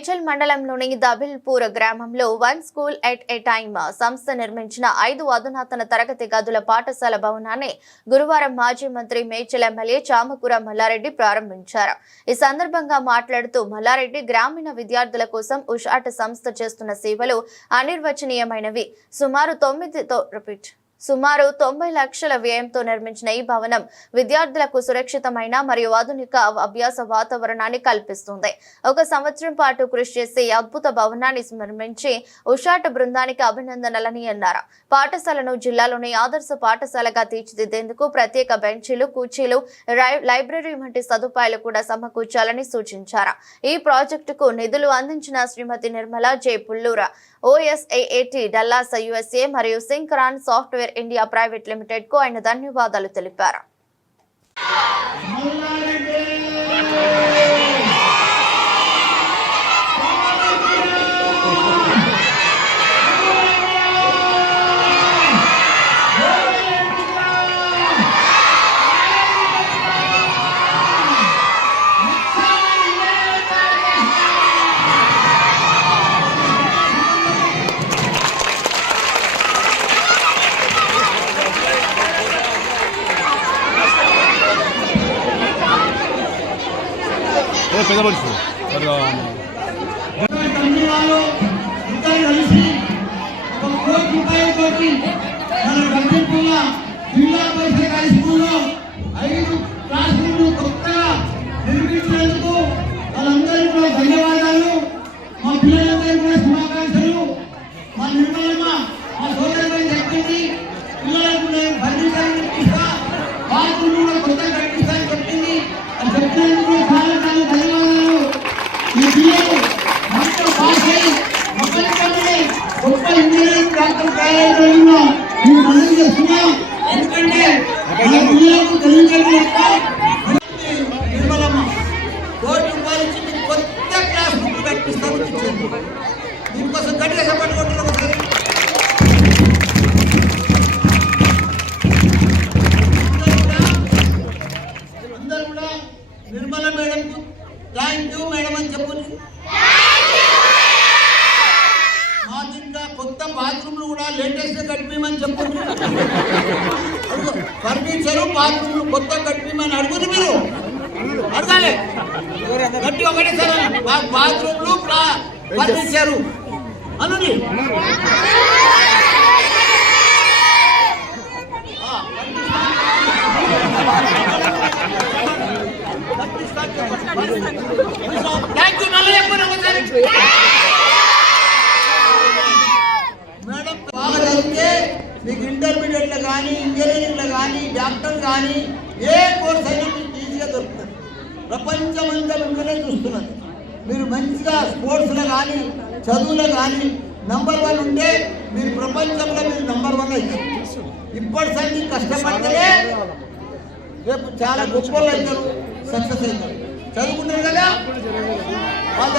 మేడ్చల్ మండలంలోని దబిల్పూర్ గ్రామంలో one school at a time సంస్థ నిర్మించిన ఐదు అధునాతన తరగతి గదుల పాఠశాల భవనాన్ని గురువారం మాజీ మంత్రి మేడ్చల్ ఎమ్మెల్యే చామకూర మల్లారెడ్డి ప్రారంభించారు. ఈ సందర్భంగా మాట్లాడుతూ మల్లారెడ్డి గ్రామీణ విద్యార్థుల కోసం ఉషాట సంస్థ చేస్తున్న సేవలు అనిర్వచనీయమైనవి. సుమారు తొమ్మిదితో రిపీట్. సుమారు తొంభై లక్షల వ్యయంతో నిర్మించిన ఈ భవనం విద్యార్థులకు సురక్షితమైన మరియు ఆధునిక అభ్యాస వాతావరణాన్ని కల్పిస్తుంది. ఒక సంవత్సరం పాటు కృషి చేసి అద్భుత భవనాన్ని నిర్మించి ఉషాట బృందానికి అభినందనలని అన్నారు. పాఠశాలను జిల్లాలోని ఆదర్శ పాఠశాలగా తీర్చిదిద్దేందుకు ప్రత్యేక బెంచీలు కుర్చీలు లైబ్రరీ వంటి సదుపాయాలు కూడా సమకూర్చాలని సూచించారు. ఈ ప్రాజెక్టుకు నిధులు అందించిన Shrimati Nirmala J. Pullura O S A A T Dallas USA మరియు సింక్రాన్ సాఫ్ట్వేర్ ఇండియా ప్రైవేట్ లిమిటెడ్కు ఆయన ధన్యవాదాలు తెలిపారు ఏ పెద్ద మనిషి పెద్ద తమిళ వాళ్ళు ఇద్దరు కలిసి ఒక కోటి రూపాయలతోటి మన గంటెంపుల జిల్లా పరిషత్ హై స్కూల్లో ఐదు క్లాస్ రూమ్లు కొత్తగా నిర్మించినందుకు వాళ్ళందరికీ కూడా ధన్యవాదాలు. మా పిల్లలందరికీ కూడా శుభాకాంక్షలు. మా నిర్మలమ్మ మా సోదరులు చెప్పింది పిల్లలకు నేను ఫర్నిచర్ ఇప్పిస్తా బాత్రూమ్ కూడా కొత్తగా కట్టిస్తాను చెప్పింది అది చెప్పినందుకు కూడా చాలా చాలా ధన్యవాదాలు ఈ పిల్లలు మనతో పాస్ అయి ఒకరికొకరి గొప్ప ఇంజనీరింగ్ డాక్టర్ తయారైన ఈ మనం చేస్తున్నాం? ఎందుకంటే మన పిల్లలకు తెలియజేయడం యొక్క నిర్మలమ్మ. కోటి రూపాయలు ఇచ్చి కొత్త క్లాస్ బుక్ దీనికోసం గట్టిగా లేటెస్ట్ కట్టిమని చెప్పండి ఫర్నిచర్ బాత్రూమ్ కొత్త కట్టిమని అడుగుదు మీరు. అడగాలి. గట్టి ఒకటే సరే. బాత్రూమ్లు ఫర్నిచరు. అనుని. Thank you. మళ్ళీ చెప్పండి చదివితే మీకు ఇంటర్మీడియట్లో కానీ ఇంజనీరింగ్లో కానీ డాక్టర్ కానీ ఏ కోర్స్ అయినా మీకు ఈజీగా దొరుకుతుంది. ప్రపంచమంతా మిమ్మల్నే చూస్తున్నది. మీరు మంచిగా స్పోర్ట్స్లో కానీ చదువులో కానీ నంబర్ వన్ ఉంటే మీరు ప్రపంచంలో మీరు నంబర్ వన్ అవుతారు ఇప్పటి సంగతి కష్టపడితే రేపు చాలా గొప్ప వాళ్ళు అవుతారు సక్సెస్ అవుతారు. చదువుకుంటారు కదా? వాళ్ళ